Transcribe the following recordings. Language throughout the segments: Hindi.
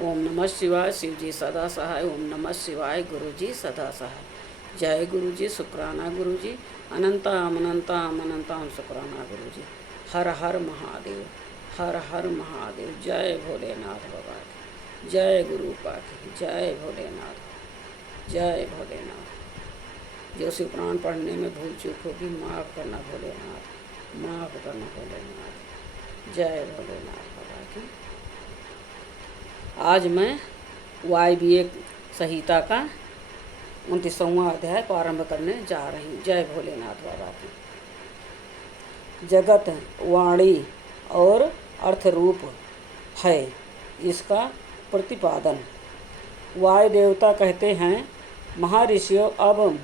ओम नमः शिवाय। शिव जी सदा सहाय। ओम नमः शिवाय। गुरु जी सदा सहाय। जय गुरु जी। शुक्राना गुरु जी। अनंताम अनंताम अनंताम शुक्राना गुरु जी। हर हर महादेव। हर हर महादेव। जय भोलेनाथ बाबा की। जय गुरु पाठी। जय भोलेनाथ। जय भोलेनाथ। जो शिव पुराण पढ़ने में भूल चूक होगी माफ़ करना भोलेनाथ। माफ़ करना भोलेनाथ। जय भोलेनाथ बाबा की। आज मैं वायवीय संहिता का 29वां अध्याय प्रारंभ करने जा रही हूँ। जय भोलेनाथ बाबा की। जगत वाणी और अर्थ रूप है इसका प्रतिपादन। वायु देवता कहते हैं, महर्षियों, अब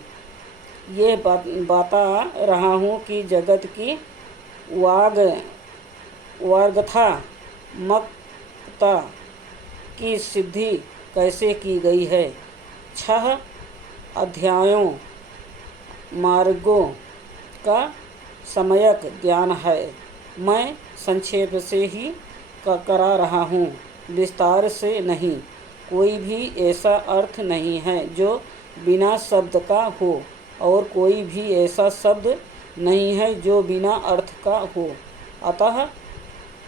ये बता रहा हूँ कि जगत की वाग्यथा मकता की सिद्धि कैसे की गई है। 6 अध्यायों मार्गों का सम्यक ज्ञान है। मैं संक्षेप से ही करा रहा हूँ, विस्तार से नहीं। कोई भी ऐसा अर्थ नहीं है जो बिना शब्द का हो, और कोई भी ऐसा शब्द नहीं है जो बिना अर्थ का हो। अतः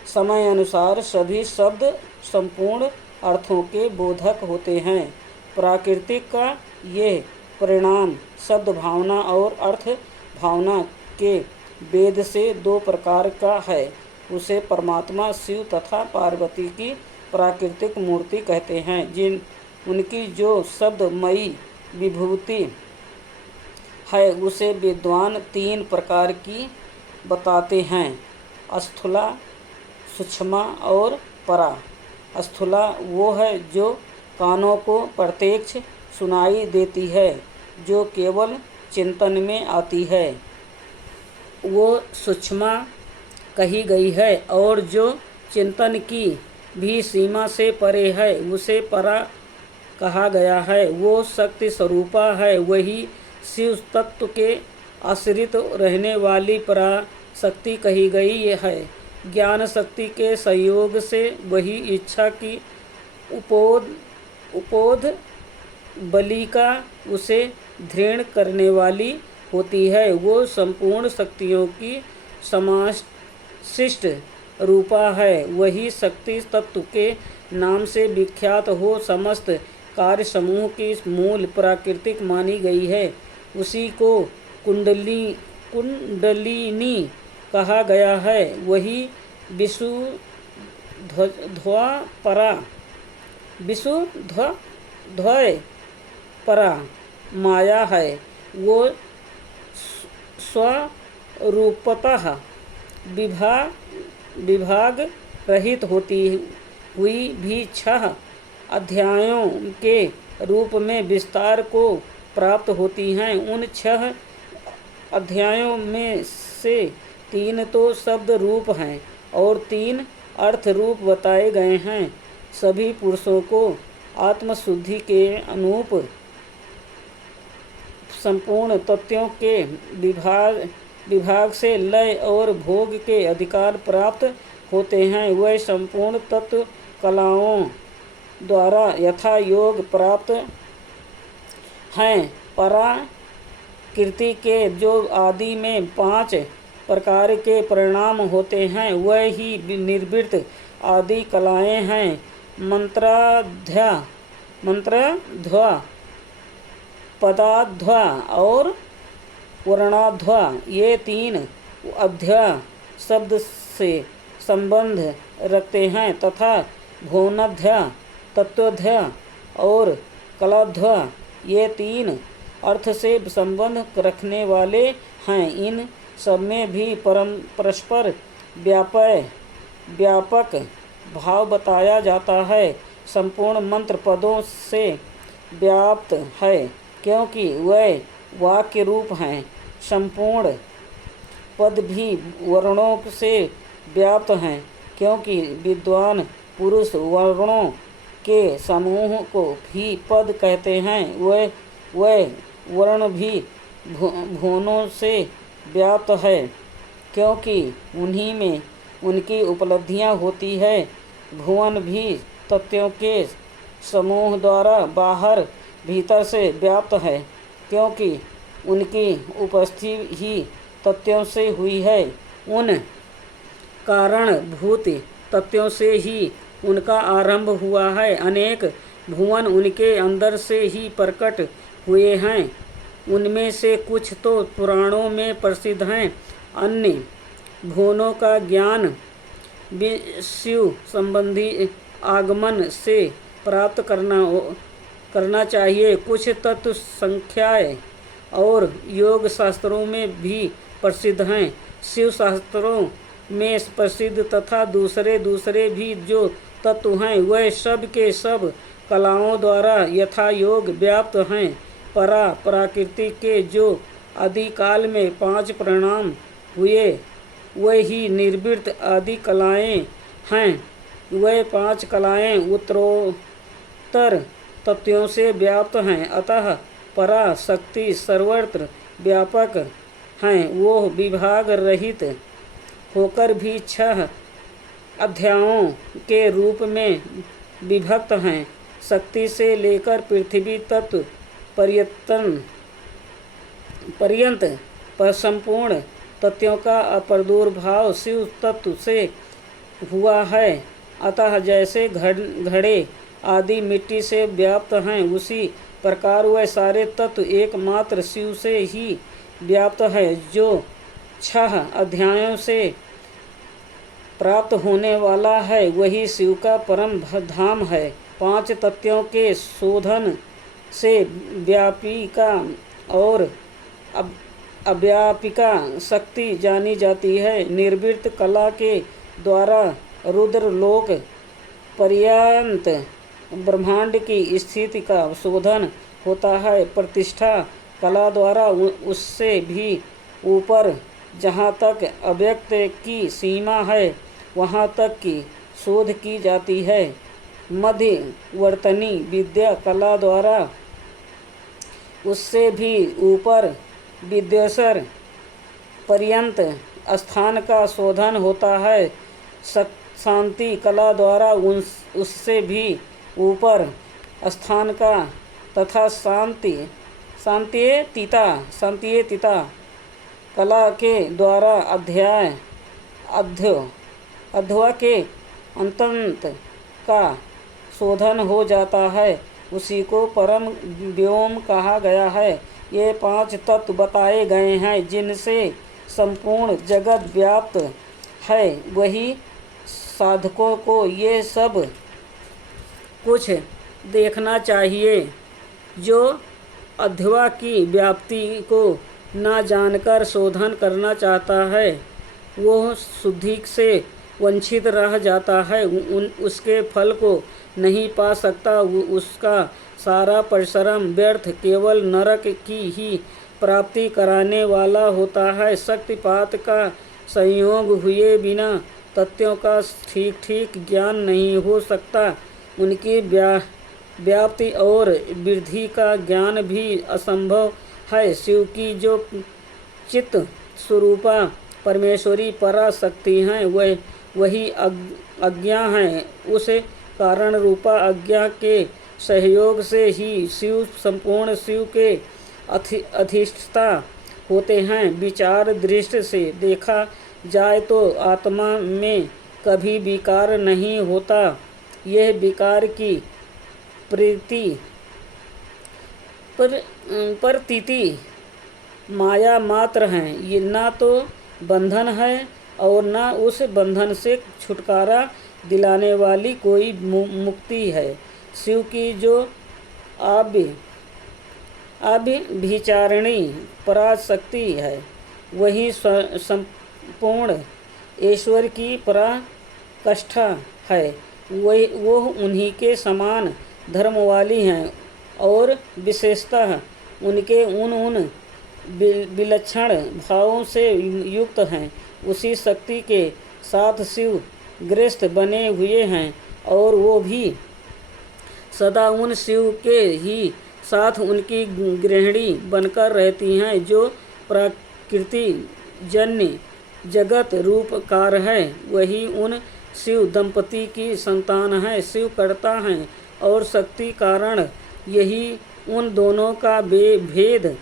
समय अनुसार सभी शब्द संपूर्ण अर्थों के बोधक होते हैं। प्राकृतिक का ये परिणाम शब्द भावना और अर्थ भावना के भेद से 2 प्रकार का है। उसे परमात्मा शिव तथा पार्वती की प्राकृतिक मूर्ति कहते हैं, जिन उनकी जो शब्दमयी विभूति है उसे विद्वान 3 प्रकार की बताते हैं, स्थूला, सूक्ष्मा और परा। स्थूला वो है जो कानों को प्रत्यक्ष सुनाई देती है, जो केवल चिंतन में आती है, वो सूक्ष्मा कही गई है, और जो चिंतन की भी सीमा से परे है उसे परा कहा गया है। वो शक्ति स्वरूपा है, वही शिव तत्व के आश्रित रहने वाली परा शक्ति कही गई है। ज्ञान शक्ति के संयोग से वही इच्छा की उपोध बलिका उसे दृढ़ करने वाली होती है। वो संपूर्ण शक्तियों की समाशिष्ट रूपा है, वही शक्ति तत्व के नाम से विख्यात हो समस्त कार्य समूह की मूल प्राकृतिक मानी गई है। उसी को कुंडलिनी कहा गया है, वही विशुद्ध परा माया है। वो स्वरूपतः विभाग रहित होती हुई भी 6 अध्यायों के रूप में विस्तार को प्राप्त होती हैं। उन 6 अध्यायों में से 3 तो शब्द रूप हैं और 3 अर्थ रूप बताए गए हैं। सभी पुरुषों को आत्मशुद्धि के अनुरूप संपूर्ण तत्वों के विभाग से लय और भोग के अधिकार प्राप्त होते हैं। वह संपूर्ण तत्व कलाओं द्वारा यथा योग प्राप्त हैं। पराकृति के जो आदि में 5 प्रकार के परिणाम होते हैं, वह ही निर्वृत्त आदि कलाएं हैं। मंत्राध्या, पदाध्या और वर्णाध्या, ये 3 अध्याय शब्द से संबंध रखते हैं, तथा भुवनाध्या, तत्वाध्या और कलाध्या, ये 3 अर्थ से संबंध रखने वाले हैं। इन सब में भी परस्पर व्यापक भाव बताया जाता है। संपूर्ण मंत्र पदों से व्याप्त है, क्योंकि वह वाक्य रूप हैं। संपूर्ण पद भी वर्णों से व्याप्त हैं, क्योंकि विद्वान पुरुष वर्णों के समूह को भी पद कहते हैं। वह वर्ण भी भुवनों से व्याप्त है, क्योंकि उन्हीं में उनकी उपलब्धियां होती है। भुवन भी तत्वों के समूह द्वारा बाहर भीतर से व्याप्त है, क्योंकि उनकी उपस्थिति ही तत्वों से हुई है। उन कारणभूत तत्वों से ही उनका आरंभ हुआ है। अनेक भुवन उनके अंदर से ही प्रकट हुए हैं। उनमें से कुछ तो पुराणों में प्रसिद्ध हैं। अन्य भुवनों का ज्ञान शिव संबंधी आगमन से प्राप्त करना चाहिए। कुछ तत्व संख्याएं और योग शास्त्रों में भी प्रसिद्ध हैं। शिव शास्त्रों में प्रसिद्ध तथा दूसरे भी जो तत्व हैं वह सब के सब कलाओं द्वारा यथा योग व्याप्त हैं। प्रकृति के जो आदिकाल में 5 परिणाम हुए वही निर्वृत्त आदि कलाएं हैं। वह 5 कलाएं उत्तरोत्तर तत्वों से व्याप्त हैं, अतः पराशक्ति सर्वत्र व्यापक हैं। वो विभाग रहित होकर भी 6 अध्यायों के रूप में विभक्त हैं। शक्ति से लेकर पृथ्वी तत्व पर्यंत पर संपूर्ण तत्वों का प्रादुर्भाव शिव तत्व से हुआ है। अतः जैसे घड़े आदि मिट्टी से व्याप्त हैं, उसी प्रकार वह सारे तत्व एकमात्र शिव से ही व्याप्त है। जो 6 अध्यायों से प्राप्त होने वाला है वही शिव का परम धाम है। 5 तत्वों के शोधन से व्यापिका और अव्यापिका शक्ति जानी जाती है। निर्वृत्त कला के द्वारा रुद्रलोक पर्यंत ब्रह्मांड की स्थिति का शोधन होता है। प्रतिष्ठा कला द्वारा उससे भी ऊपर जहाँ तक अव्यक्त की सीमा है वहाँ तक की शोध की जाती है। मध्यवर्तनी विद्या कला द्वारा उससे भी ऊपर विद्वेश्वर पर्यंत स्थान का शोधन होता है। शांति कला द्वारा उससे भी ऊपर स्थान का तथा शांतितीता कला के द्वारा अध्वा के अंतंत का शोधन हो जाता है। उसी को परम व्योम कहा गया है। ये 5 तत्व बताए गए हैं जिनसे संपूर्ण जगत व्याप्त है। वही साधकों को ये सब कुछ देखना चाहिए। जो अध्वा की व्याप्ति को न जानकर शोधन करना चाहता है वो शुद्धि से वंचित रह जाता है, उसके फल को नहीं पा सकता। उसका सारा परिश्रम व्यर्थ केवल नरक की ही प्राप्ति कराने वाला होता है। शक्तिपात का संयोग हुए बिना तत्वों का ठीक ज्ञान नहीं हो सकता। उनकी व्याप्ति और वृद्धि का ज्ञान भी असंभव है। शिव की जो चित्त स्वरूपा परमेश्वरी पराशक्ति हैं वही अज्ञा हैं। उस कारण रूपा अज्ञा के सहयोग से ही शिव संपूर्ण शिव के अधिष्ठता होते हैं। विचार दृष्टि से देखा जाए तो आत्मा में कभी विकार नहीं होता। यह विकार की प्रतीति माया मात्र हैं। ये ना तो बंधन है और ना उस बंधन से छुटकारा दिलाने वाली कोई मुक्ति है। शिव की जो अभिचारिणी पराशक्ति है वही संपूर्ण ईश्वर की पराकाष्ठा है। वो उन्हीं के समान धर्म वाली हैं और विशेषतः उनके उन विलक्षण भावों से युक्त हैं। उसी शक्ति के साथ शिव गृहस्थ बने हुए हैं और वो भी सदा उन शिव के ही साथ उनकी गृहिणी बनकर रहती हैं। जो प्रकृति जन्य जगत रूपकार है वही उन शिव दंपति की संतान है। शिव कर्ता है और शक्ति कारण, यही उन दोनों का भेद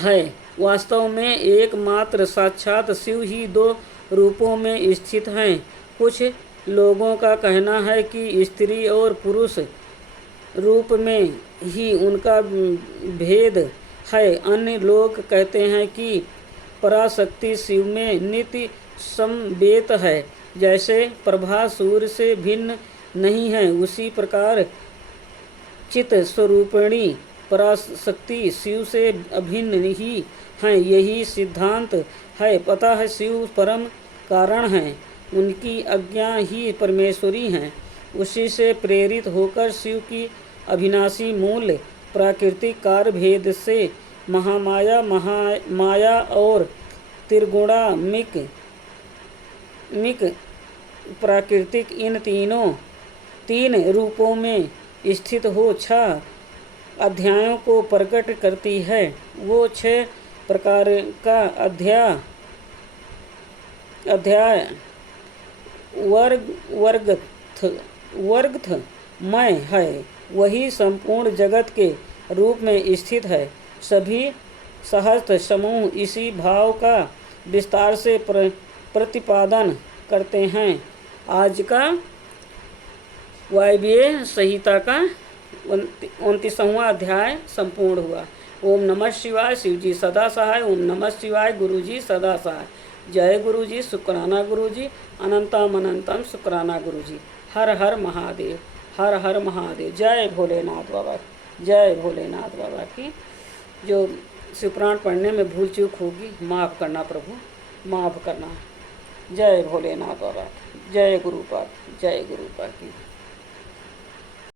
है। वास्तव में एकमात्र साक्षात शिव ही दो रूपों में स्थित हैं। कुछ लोगों का कहना है कि स्त्री और पुरुष रूप में ही उनका भेद है। अन्य लोग कहते हैं कि पराशक्ति शिव में नित्य समवेत है। जैसे प्रभा सूर्य से भिन्न नहीं है, उसी प्रकार चित स्वरूपिणी पराशक्ति शिव से अभिन्न ही हैं। यही सिद्धांत है। पता है शिव परम कारण हैं, उनकी आज्ञा ही परमेश्वरी हैं। उसी से प्रेरित होकर शिव की अविनाशी मूल प्राकृतिक कार्य भेद से महामाया, माया और त्रिगुणात्मिक प्राकृतिक इन तीन रूपों में स्थित हो 6 अध्यायों को प्रकट करती है। वो 6 प्रकार का अध्याय वर्गमय है। वही संपूर्ण जगत के रूप में स्थित है। सभी सहस्त्र समूह इसी भाव का विस्तार से प्रतिपादन करते हैं। आज का वायव्य संहिता का 29वां अध्याय संपूर्ण हुआ। ओम नमः शिवाय। शिव जी सदा सहाय। ओम नमः शिवाय। गुरु जी सदा सहाय। जय गुरु जी। शुक्राना गुरु जी। अनंतम अनंतम शुक्राना गुरु जी। हर हर महादेव। हर हर महादेव। जय भोलेनाथ बाबा। जय भोलेनाथ बाबा की। जो शिवपुराण पढ़ने में भूल चूक होगी माफ़ करना प्रभु, माफ़ करना। जय भोलेनाथ बाबा। जय गुरु पाक। जय गुरु पाक की।